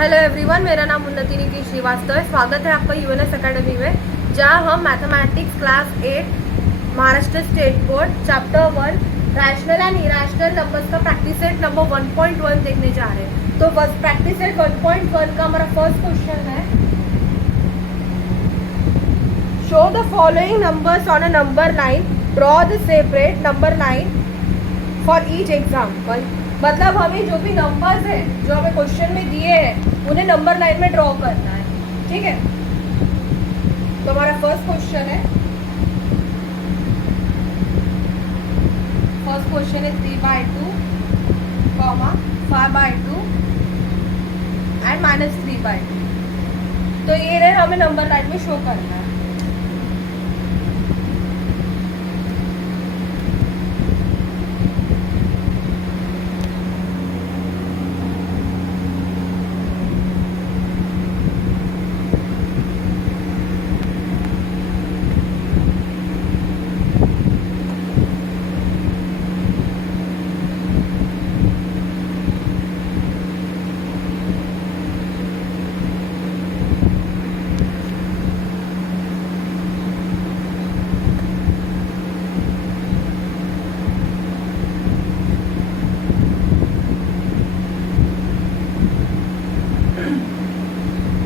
Hello everyone, मेरा नाम उन्नति निधि श्रीवास्तव है। स्वागत है आपका यूएनएस अकेडमी में, जहां हम mathematics class 8 Maharashtra state board chapter 1 rational and irrational numbers का प्रैक्टिस सेट नंबर 1.1 देखने जा रहे हैं। तो बस प्रैक्टिस सेट 1.1 का हमारा फर्स्ट क्वेश्चन है, show the following numbers on a number line, draw the separate number line for each example. मतलब हमें जो भी नंबर्स है जो हमें क्वेश्चन में दिए हैं उन्हें नंबर लाइन में ड्रॉ करना है। ठीक है, तो हमारा फर्स्ट क्वेश्चन है, फर्स्ट क्वेश्चन है 3/2, 5/2 एंड -3/2। तो ये रहे हमें नंबर लाइन में शो करना है।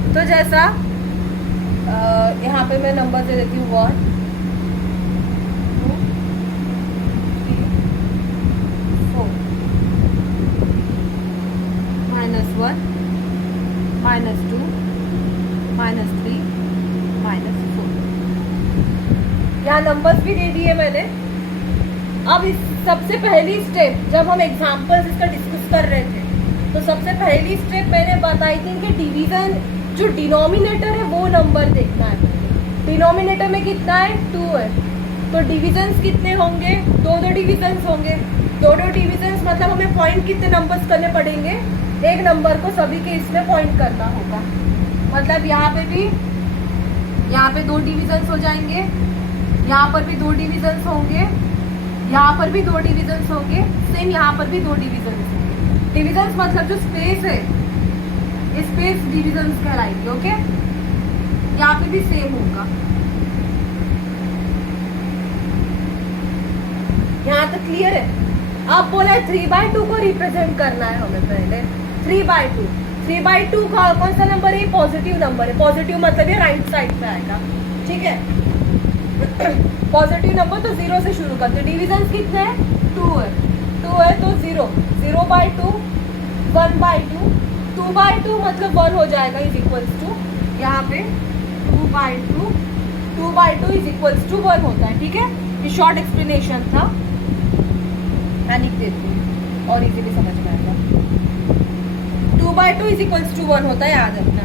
तो जैसा यहाँ पे मैं नंबर दे देती हूँ 1, 2, 3, 4, -1, -2, -3, -4। यहाँ नंबर्स भी दे दिए मैंने। अब इस सबसे पहली स्टेप जब हम एग्जाम्पल्स इसका डिस्कस कर रहे थे, तो सबसे पहली स्टेप मैंने बताई थी कि डिवीजन जो डिनोमिनेटर है वो नंबर देखना है। डिनोमिनेटर में कितना है, 2 है, तो डिविजन्स कितने होंगे, दो डिविजन्स होंगे। दो डिविजन्स मतलब हमें पॉइंट कितने नंबर्स करने पड़ेंगे, एक नंबर को सभी के इसमें पॉइंट करना होगा। मतलब यहाँ पे भी, यहाँ पे 2 डिविजन्स हो जाएंगे, यहाँ पर भी 2 डिविजन्स होंगे, यहाँ पर भी 2 डिविजन्स होंगे, सेम यहाँ पर भी 2 डिविजन्स होंगे। डिविजन्स मतलब जो स्पेस है, स्पेस डिविजन्स कहलाएंगे। ओके, यहाँ पे भी सेम होगा। यहाँ तक क्लियर है। अब बोला है 3/2 को रिप्रेजेंट करना है हमें पहले। 3/2, 3/2 का कौन सा नंबर है, पॉजिटिव नंबर है। पॉजिटिव मतलब ये राइट साइड पे आएगा। ठीक है, पॉजिटिव नंबर तो 0 से शुरू करते हैं। डिविजन्स कितने हैं, 2 है, 2 है तो 0, 0/2, 1/2, 2/2 मतलब 1 हो जाएगा, इज इक्वल्स टू यहाँ पे 2/2, 2/2 इज इक्वल्स टू 1 होता है। ठीक है, ये शॉर्ट एक्सप्लेनेशन था, मैं लिख देती हूँ और इजीली समझ में आएगा। 2/2 इज इक्वल्स टू 1 होता है, याद रखना।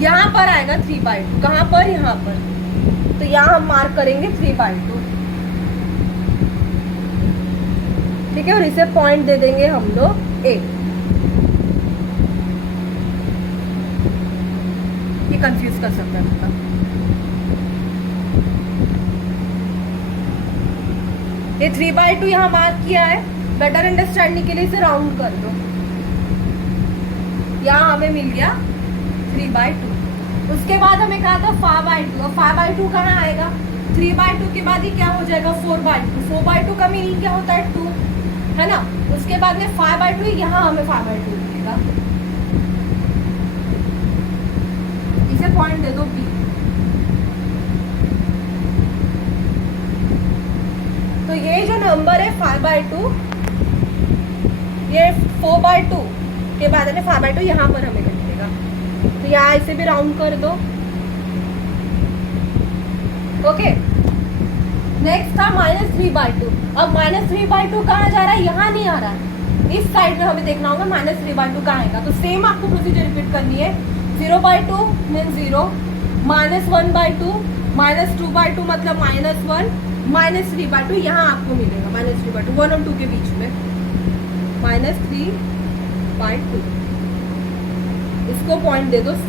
यहाँ पर आएगा 3/2, कहाँ पर, यहाँ पर, तो यहाँ हम मार्क करेंगे 3/2। ठीक है, और इसे पॉइंट दे देंगे हम लोग A। ये कंफ्यूज कर सकता है मतलब। ये 3/2 यहाँ मार्क किया है, बेटर अंडरस्टैंडिंग के लिए इसे राउंड कर दो। यहाँ हमें मिल गया 3/2। उसके बाद हमें कहा था 5/2, और 5/2 कहाँ आएगा, 3/2 के बाद ही क्या हो जाएगा, 4/2। 4/2 का मीनिंग क्या होता है, 2, है ना। उसके बाद में 5/2, यहाँ हमें 5/2 मिलेगा। इसे पॉइंट दे दो B। तो ये जो नंबर है 5/2, ये 4/2 के बाद हमें 5/2 यहाँ पर हमें मिलेगा। तो यहाँ इसे भी राउंड कर दो। ओके, नेक्स्ट था -3/2। अब -3/2 कहाँ जा रहा है, यहाँ नहीं आ रहा है, इस साइड में हमें देखना होगा -3/2 कहाँ आएगा। तो सेम आपको प्रोसीजर रिपीट करनी है। 0/2 मीन 0, -1/2, -2/2 मतलब -1, -3/2 यहाँ आपको मिलेगा। -3/2 1 और 2 के बीच में, -3/2। इसको पॉइंट दे दो C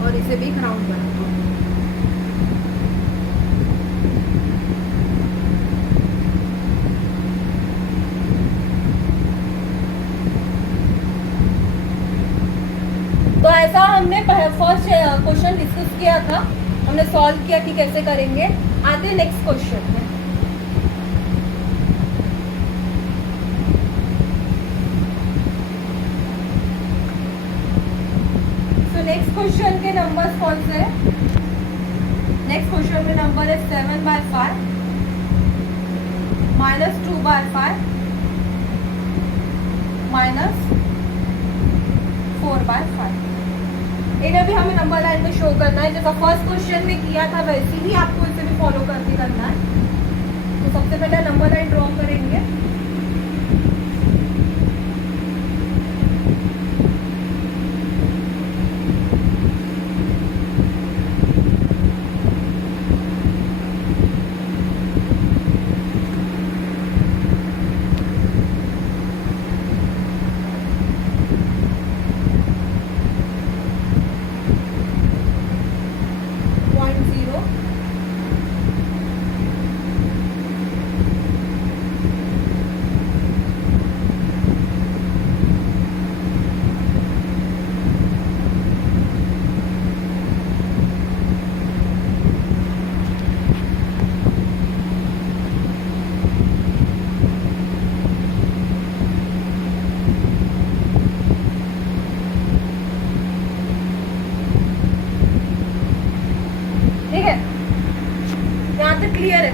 और इसे भी राउंड बना दो। तो ऐसा हमने फर्स्ट क्वेश्चन डिस्कस किया था, हमने सॉल्व किया कि कैसे करेंगे। आते हैं नेक्स्ट क्वेश्चन में। तो नेक्स्ट क्वेश्चन के नंबर्स कौन से है? नेक्स्ट क्वेश्चन में नंबर है 7/5 -2/5 -4/5। इन्हें भी हमें नंबर लाइन में शो करना है, जैसा फर्स्ट क्वेश्चन में किया था वैसे ही आपको इसे भी फॉलो करके करना है। तो सबसे पहले नंबर लाइन ड्रॉ करेंगे। ठीक है, यहाँ तक क्लियर है?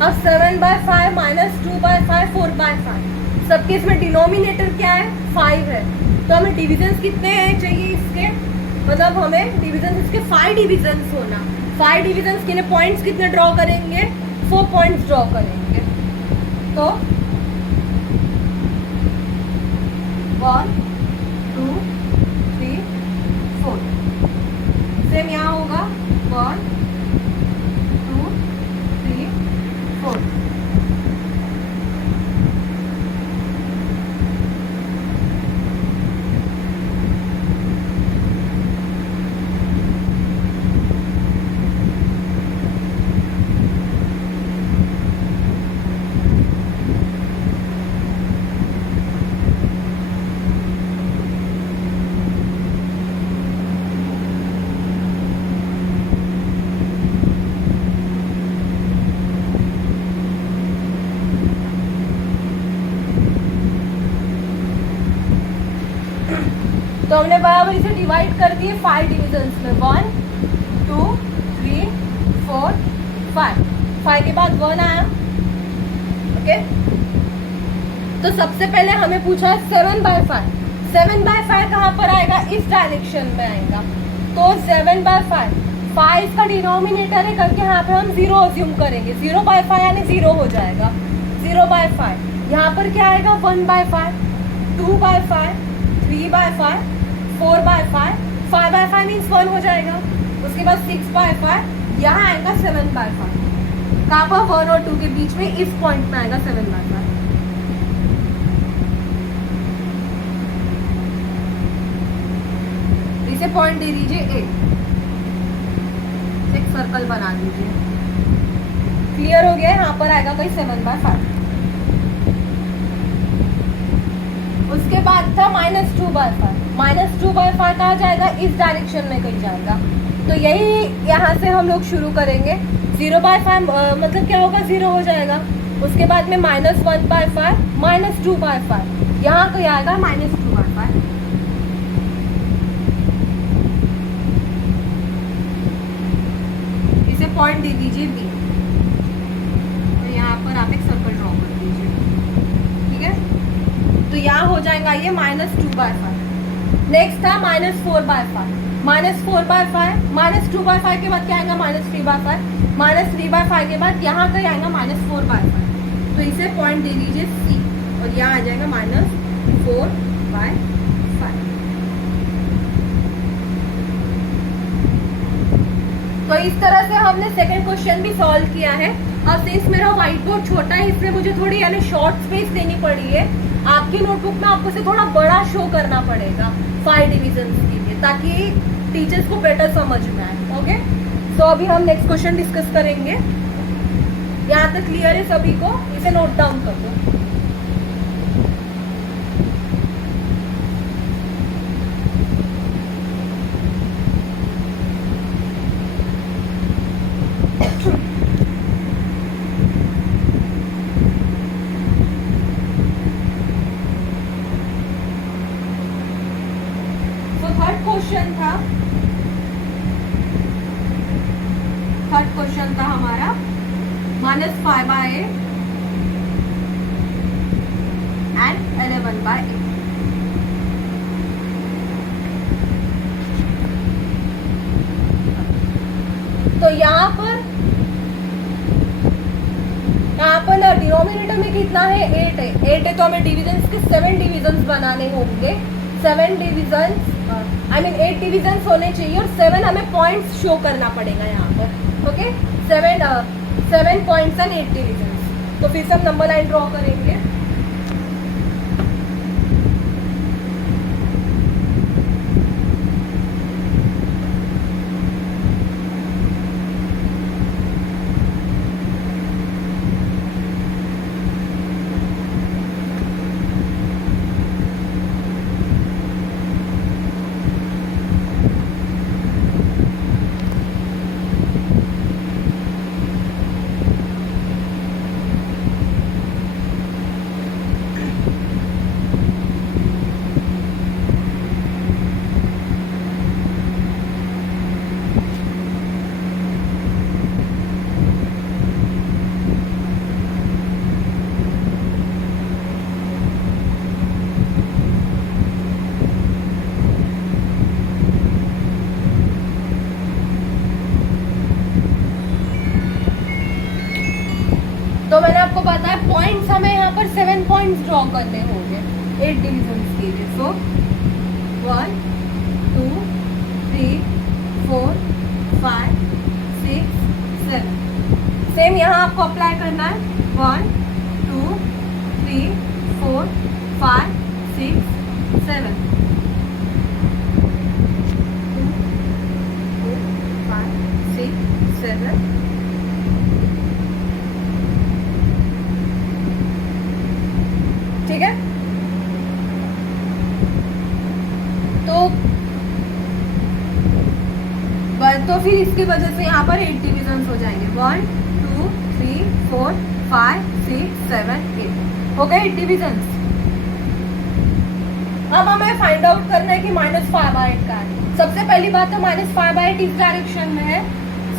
अब 7/5 -2/5 4/5, सबके इसमें डिनोमिनेटर क्या है? 5 है। तो हमें डिविजन्स कितने हैं चाहिए इसके? मतलब हमें डिविजन्स इसके 5 डिविजन्स होना। 5 डिविजन्स के लिए पॉइंट्स कितने ड्रॉ करेंगे? 4 पॉइंट्स ड्रॉ करेंगे। तो 1 2 3 4। सेम यहाँ होगा 1 2 3 4। तो हमने बराबर इसे डिवाइड कर दिए 5 डिविजन्स में। 1 2 3 4 5। 5 के बाद 1 आया। ओके, तो सबसे पहले हमें पूछा है 7/5। 7/5 कहाँ पर आएगा? इस डायरेक्शन में आएगा। तो 7/5 5 का डिनोमिनेटर है करके यहाँ पे हम 0 अज्यूम करेंगे। 0/5 यानी 0 हो जाएगा। 0/5 यहाँ पर क्या आएगा? 1/5 2/5 3/5 4/5 5/5 मीन्स 1 हो जाएगा। उसके बाद 6/5 यहाँ आएगा 7/5। कहाँ पर? 1 और 2 के बीच में इस पॉइंट में आएगा 7/5। इसे पॉइंट दे दीजिए A, एक सर्कल बना दीजिए। क्लियर हो गया? यहाँ पर आएगा कहीं 7/5। उसके बाद था -2/5। -2/5 कहाँ जाएगा? इस डायरेक्शन में कहीं जाएगा। तो यही यहाँ से हम लोग शुरू करेंगे। 0/5 मतलब क्या होगा? 0 हो जाएगा। उसके बाद में -1/5 -2/5 यहाँ कहीं आएगा -2/5। इसे पॉइंट दे दीजिए B। तो यहाँ पर आप एक सर्कल ड्रॉ कर दीजिए। ठीक है, तो यहाँ हो जाएगा ये -2/5। नेक्स्ट था -4/5। -4/5 -2/5 के बाद क्या आएगा? -3/5। -3/5 के बाद यहाँ का आएगा -4/5। तो इसे पॉइंट दे दीजिए C और यहाँ आ जाएगा -4/5। तो इस तरह से हमने सेकंड क्वेश्चन भी सॉल्व किया है। अब सिंस मेरा व्हाइट बोर्ड छोटा है इसलिए मुझे थोड़ी यानी शॉर्ट स्पेस देनी पड़ी है। आपकी नोटबुक में आपको से थोड़ा बड़ा शो करना पड़ेगा 5 डिविजन्स के लिए, ताकि टीचर्स को बेटर समझ में आए। ओके, तो अभी हम नेक्स्ट क्वेश्चन डिस्कस करेंगे। यहाँ तक क्लियर है सभी को? इसे नोट डाउन कर दो। थर्ड क्वेश्चन था हमारा -5/8 एंड 11/8। तो यहाँ पर डिनोमिनेटर में कितना है? 8 है। 8 है तो हमें डिविजन्स के 7 डिविजन्स बनाने होंगे। 7 डिविजन्स आई मीन 8 डिविजन्स होने चाहिए और 7 हमें पॉइंट्स शो करना पड़ेगा यहाँ पर। Okay, 7 points and 8 divisions. तो फिर से हम नंबर लाइन ड्रॉ करेंगे। तो मैंने आपको बताया पॉइंट्स हमें यहाँ पर 7 पॉइंट्स ड्रॉ करने होंगे 8 डिविजन्स के लिए। सो 1 2 3 4 5 6 7। सेम यहाँ आपको अप्लाई करना है। 1 2 3 4 5 6 7। 2 5 6 7। ठीक है, तो फिर इसकी वजह से यहाँ पर 8 डिविजन्स हो जाएंगे। 1 2 3 4 5 6 7 8 हो गए 8 डिविजन्स। अब हमें फाइंड आउट करना है कि -5/8 का है। सबसे पहली बात तो -5/8 इस डायरेक्शन में है,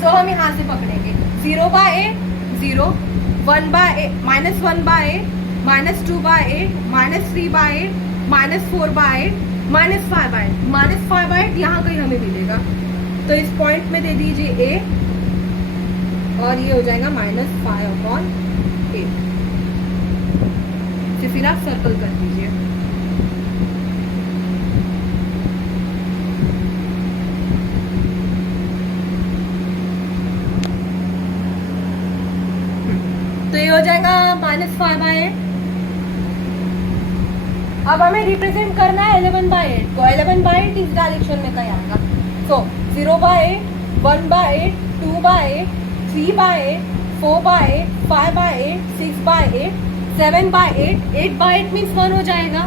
सो हम यहाँ से पकड़ेंगे 0/8 0 1/8 -1/8 -2/8 -3/8 -4/8 -5/8 -5/8 यहाँ कहीं हमें मिलेगा। तो इस पॉइंट में दे दीजिए A और ये हो जाएगा -5/8। फिर आप सर्कल कर दीजिए। तो ये हो जाएगा -5/8। अब हमें रिप्रेजेंट करना है 11/8 को। 11/8 इस डायरेक्शन में कहीं आएगा। सो 0/8 1/8 2/8 3/8 4/8 5/8 6/8 7/8 8/8 मीन्स 1 हो जाएगा।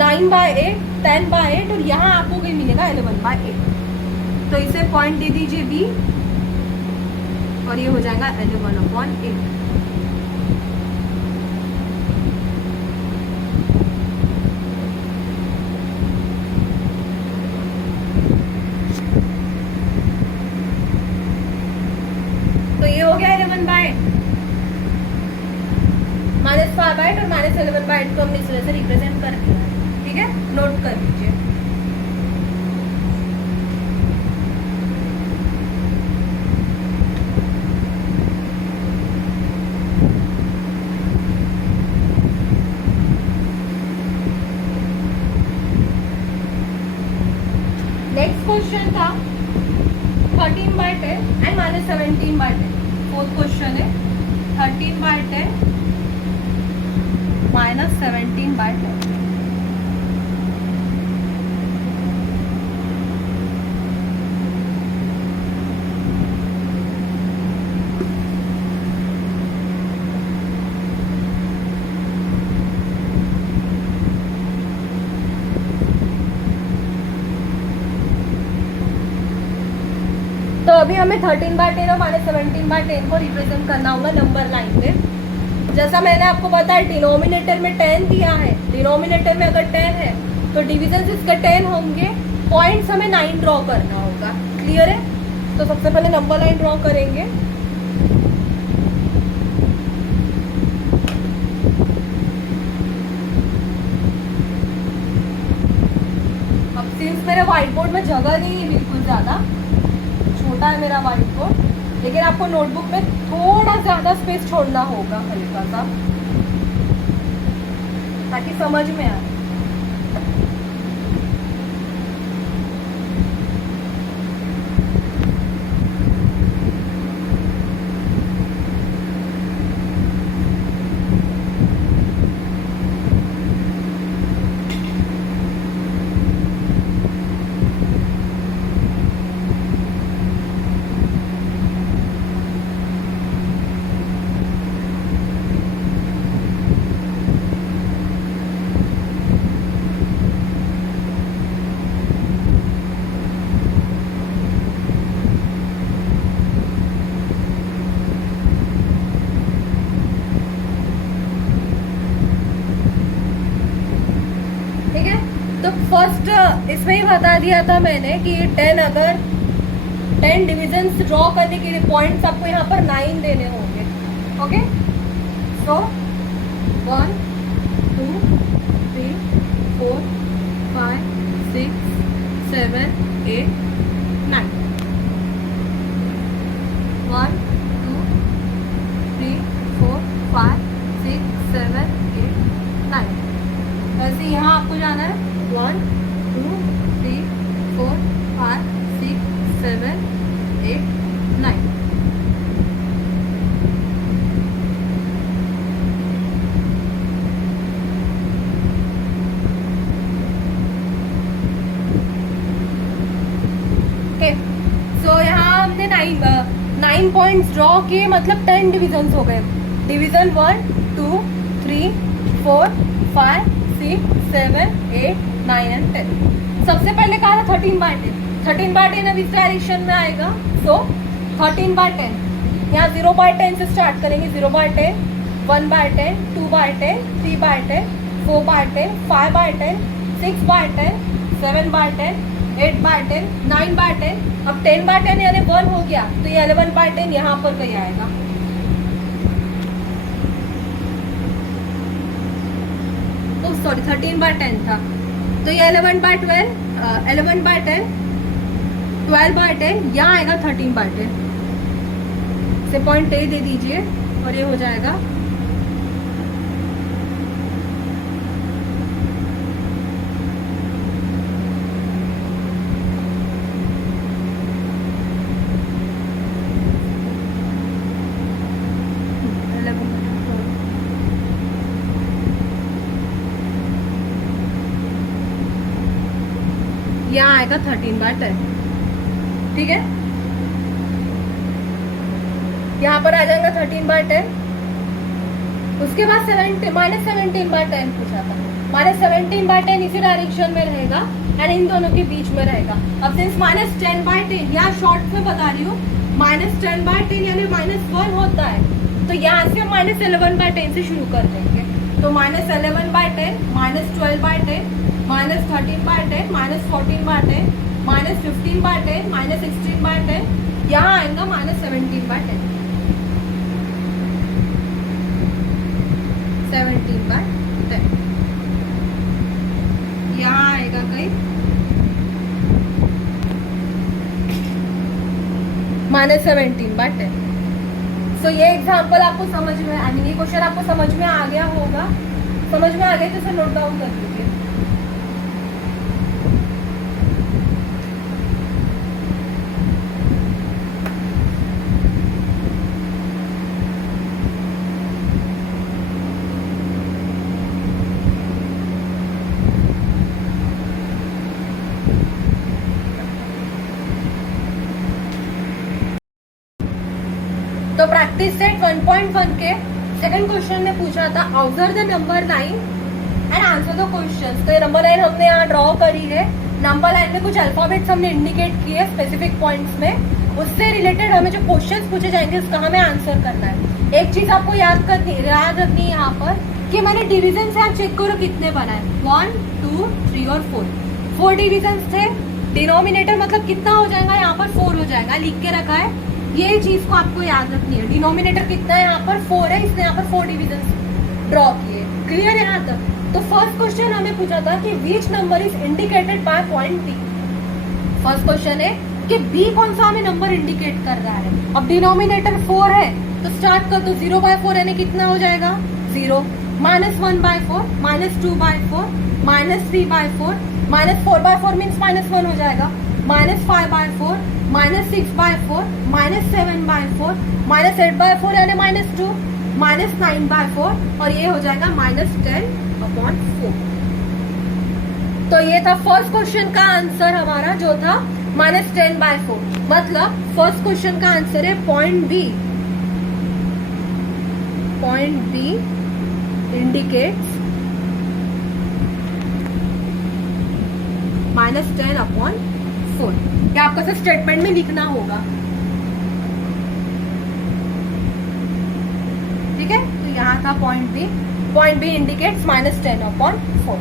9/8 10/8 और यहाँ आपको कहीं मिलेगा 11/8। तो इसे पॉइंट दे दीजिए B और ये हो जाएगा 11/8। तो ये हो गया 11/8। -5/8 और -11/8 को हमने इस तरह से रिप्रेजेंट कर दिया है। ठीक है, नोट कर लीजिए। नेक्स्ट क्वेश्चन था 13/10 एंड -17/10। फोर्थ क्वेश्चन है 13/10 -17/10। अभी हमें 13/10 और -17/10 को रिप्रेजेंट करना होगा नंबर लाइन में। जैसा मैंने आपको बताया डिनोमिनेटर में 10 दिया है, डिनोमिनेटर में अगर 10 है तो डिविजन इसके 10 होंगे, पॉइंट्स हमें 9 ड्रॉ करना होगा। क्लियर है? तो सबसे पहले नंबर लाइन ड्रॉ करेंगे। अब सिंस मेरे व्हाइट बोर्ड में जगह नहीं है, बिल्कुल ज़्यादा छोटा है मेरा व्हाइट बोर्ड, लेकिन आपको नोटबुक में थोड़ा ज़्यादा स्पेस छोड़ना होगा हल्का सा, ताकि समझ में आए। तो फर्स्ट इसमें ही बता दिया था मैंने कि 10 अगर 10 डिविजन्स ड्रॉ करने के लिए पॉइंट्स आपको यहाँ पर 9 देने होंगे। ओके, सो 1 2 3 4 5 6 7 8 9 1 2 3 4 5 6 7 8 9। वैसे यहाँ आपको जाना है 1 2 3 4 5 6 7 8 9। ओके, सो यहाँ हमने 9 पॉइंट्स ड्रॉ किए, मतलब 10 डिविजन्स हो गए। Division 1 2 3 4 5 6 7 8 9 and 10। सबसे पहले कहा था 13/10, 13/10 अब इस डायरेक्शन में आएगा। सो 13/10 यहाँ 0/10 से स्टार्ट करेंगे। 0/10 1/10 2/10 3/10 4/10 5/10 6/10 7/10 8/10 9/10। अब 10/10 यानी 1 हो गया, तो ये 11/10 यहाँ पर कहीं आएगा। सॉरी 13/10 था, तो ये 11/12 11/10 12/10 यहाँ आएगा। 13/10 से पॉइंट ए दे दीजिए और ये हो जाएगा। यहाँ आएगा 13/10। ठीक है, यहाँ पर आ जाएगा 13/10। उसके बाद -17/10 पूछा था। -17/10 इसी डायरेक्शन में रहेगा एंड इन दोनों के बीच में रहेगा। अब सिंस -10/10 यहाँ शॉर्ट में बता रही हूँ, -10/10 यानी -1 होता है, तो यहाँ से हम -11/10 से शुरू कर देंगे। तो -11/10 -12/10 -13/10 -14/10 -15/10 -16/10 यहाँ आएगा -17/10 17/10 यहाँ आएगा कहीं -17/10। सो ये एग्जाम्पल आपको समझ में, आई मीन ये क्वेश्चन आपको समझ में आ गया होगा। समझ में आ गया तो इसे नोट डाउन कर लीजिए। तो प्रैक्टिस सेट 1.1 के सेकंड क्वेश्चन में पूछा था observe the number line and answer the questions. तो ये नंबर लाइन हमने यहाँ ड्रॉ करी है। नंबर लाइन में कुछ अल्फाबेट्स हमने इंडिकेट किए स्पेसिफिक पॉइंट्स में उससे रिलेटेड हमें जो क्वेश्चंस पूछे जाएंगे उसका हमें आंसर करना है। एक चीज आपको याद रखनी है यहाँ पर कि मैंने डिविजन से आप चेक करो कितने बनाए, 1 2 3 और 4 डिविजन थे। डिनोमिनेटर मतलब कितना हो जाएगा यहाँ पर 4 हो जाएगा, लिख के रखा है, ये चीज को आपको याद रखनी है। डिनोमिनेटर कितना है यहाँ पर 4 है, इसने यहाँ पर 4 डिविजन ड्रॉ किए। क्लियर है यहाँ तक? तो फर्स्ट क्वेश्चन हमें पूछा था कि which number is indicated by point B. First question है कि बी कौन सा हमें नंबर इंडिकेट कर रहा है। अब डिनोमिनेटर 4 है तो स्टार्ट कर दो, 0/4 यानी कितना हो जाएगा 0, -1/4, -2/4, -3/4, -4/4 मीन्स -1 हो जाएगा, -5/4, -6/4, -7/4, -8/4 यानी -2, -9/4 और ये हो जाएगा -10/4। तो ये था फर्स्ट क्वेश्चन का आंसर हमारा जो था -10/4। मतलब फर्स्ट क्वेश्चन का आंसर है पॉइंट बी इंडिकेट्स -10/4। क्या आपको सिर्फ स्टेटमेंट में लिखना होगा, ठीक है। तो यहाँ था point B indicates -10/4।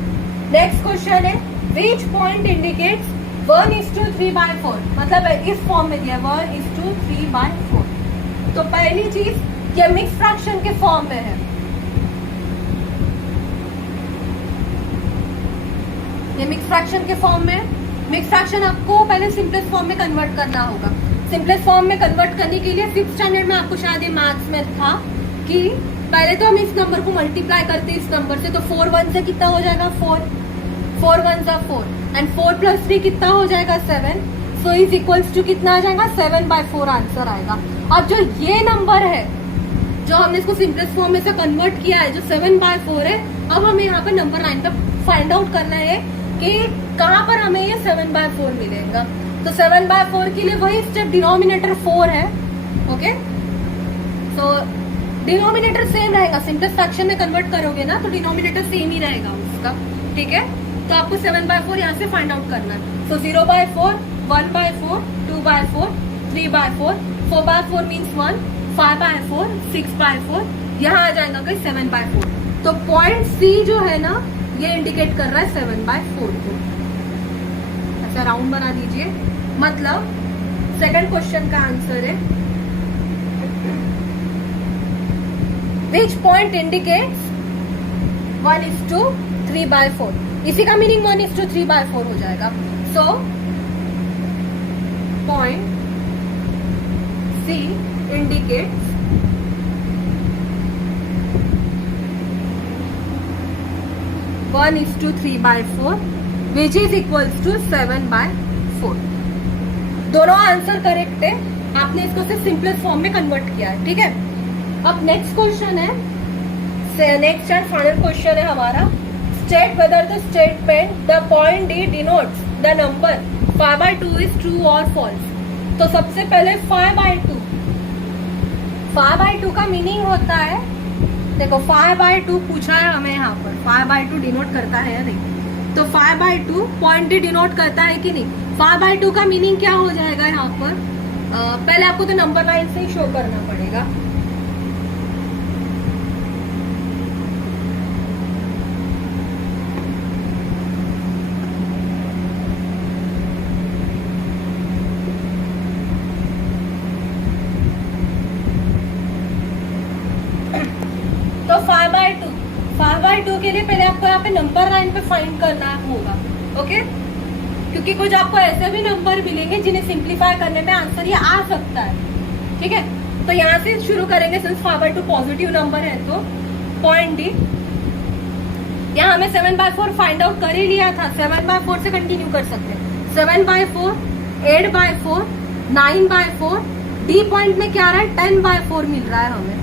Next question है विच पॉइंट इंडिकेट्स 1:3/4। मतलब इस फॉर्म में दिया 1:3/4। तो पहली चीज ये मिक्स फ्रैक्शन के फॉर्म में है, ये मिक्स फ्रैक्शन के फॉर्म में। मिक्स फ्रैक्शन आपको पहले सिंपलेस्ट फॉर्म में कन्वर्ट करना होगा। सिंपलेस्ट फॉर्म में कन्वर्ट करने के लिए 5th स्टैंडर्ड में आपको शायद ये मैथ्स में था कि पहले तो हम इस नंबर को मल्टीप्लाई करते हैं इस नंबर से, तो 4 1 से कितना हो जाएगा 4 1 4 एंड 4 + 3 कितना हो जाएगा 7। सो इज इक्वल्स टू कितना आ जाएगा 7/4 आंसर आएगा। अब जो ये नंबर है जो हमने इसको सिंपलेस्ट फॉर्म में से कन्वर्ट किया है जो 7/4 है, अब हमें यहाँ पर नंबर 9 पे फाइंड आउट करना है कि कहाँ पर हमें ये 7/4 मिलेगा। तो 7/4 के लिए वही स्टेप, डिनोमिनेटर 4 है, ओके। सो डिनोमिनेटर सेम रहेगा, सिंपलेस्ट फ्रैक्शन में कन्वर्ट करोगे ना तो डिनोमिनेटर सेम ही रहेगा उसका, ठीक है। तो आपको 7/4 यहाँ से फाइंड आउट करना है। सो 0/4, 1/4, 2/4, 3/4, 4/4 मीन्स 1, 5/4, 6/4, यहाँ आ जाएगा कोई 7/4। तो पॉइंट सी जो है ना ये इंडिकेट कर रहा है 7/4 को। ऐसा राउंड बना दीजिए। मतलब सेकंड क्वेश्चन का आंसर है विच पॉइंट इंडिकेट्स 1:3/4। इसी का मीनिंग 1:3/4 हो जाएगा। So point C indicates one is to 3/4 which is equals to 7/4। दोनों आंसर करेक्ट है, आपने इसको सिर्फ सिंपलेस्ट फॉर्म में कन्वर्ट किया है, ठीक है। अब नेक्स्ट क्वेश्चन है, नेक्स्ट एंड फाइनल क्वेश्चन है हमारा, state whether the statement the point D denotes the number 5/2 is true और फॉल्स। तो सबसे पहले 5/2 का मीनिंग होता है, देखो 5/2 पूछा है हमें यहाँ पर, 5/2 डिनोट करता है या नहीं। तो 5/2 पॉइंट डी डिनोट करता है कि नहीं। 5/2 का मीनिंग क्या हो जाएगा यहाँ पर, पहले आपको तो नंबर लाइन से ही शो करना पड़ेगा। तो 5/2 के लिए पहले आपको यहाँ पे नंबर लाइन पे फाइंड करना होगा, ओके। क्योंकि कुछ आपको ऐसे भी नंबर मिलेंगे जिन्हें सिंप्लीफाई करने में आंसर ये आ सकता है, ठीक है। तो यहाँ से शुरू करेंगे, सिंस 5/2 पॉजिटिव नंबर है तो पॉइंट डी। यहाँ हमें 7/4 फाइंड आउट कर ही लिया था, 7/4 से कंटिन्यू कर सकते हैं। 7/4, 8/4, 9/4, डी पॉइंट में क्या आ रहा है 10/4 मिल रहा है हमें।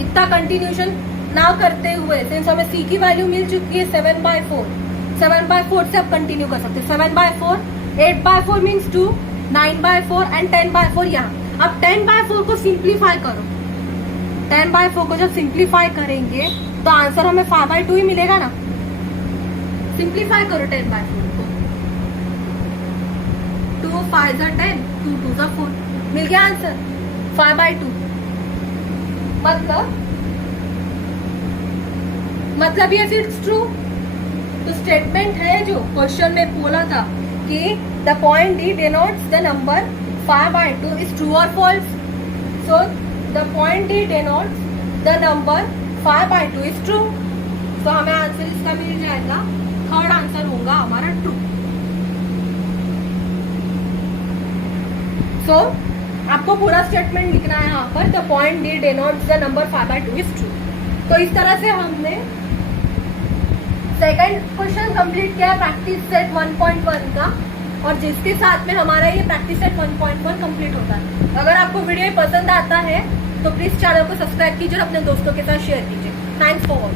इतना कंटिन्यूशन ना करते हुए सिंस हमें सी की वैल्यू मिल चुकी है 7/4 से आप कंटिन्यू कर सकते हैं। 7/4, 8/4 मीन्स 2, 9/4 एंड 10/4 यहाँ। अब 10/4 को सिंप्लीफाई करो, 10/4 को जब सिंप्लीफाई करेंगे तो आंसर हमें 5/2 ही मिलेगा ना। सिंप्लीफाई करो 10/4 को, 2 5 10, 2 2 4, मिल गया आंसर 5/2। मतलब ये इट्स ट्रू। तो स्टेटमेंट है जो क्वेश्चन में बोला था कि the point D denotes the number 5/2 is true और false. So the point D denotes the number 5/2 is true. तो हमें आंसर इसका मिल जाएगा, थर्ड आंसर होगा हमारा ट्रू। सो आपको पूरा स्टेटमेंट लिखना है यहाँ पर, the point D denotes the number 5/2 is true. तो इस तरह से हमने सेकंड क्वेश्चन कंप्लीट किया प्रैक्टिस सेट 1.1 का, और जिसके साथ में हमारा ये प्रैक्टिस सेट 1.1 कंप्लीट होता है। अगर आपको वीडियो पसंद आता है तो प्लीज चैनल को सब्सक्राइब कीजिए और अपने दोस्तों के साथ शेयर कीजिए। Thanks for watching.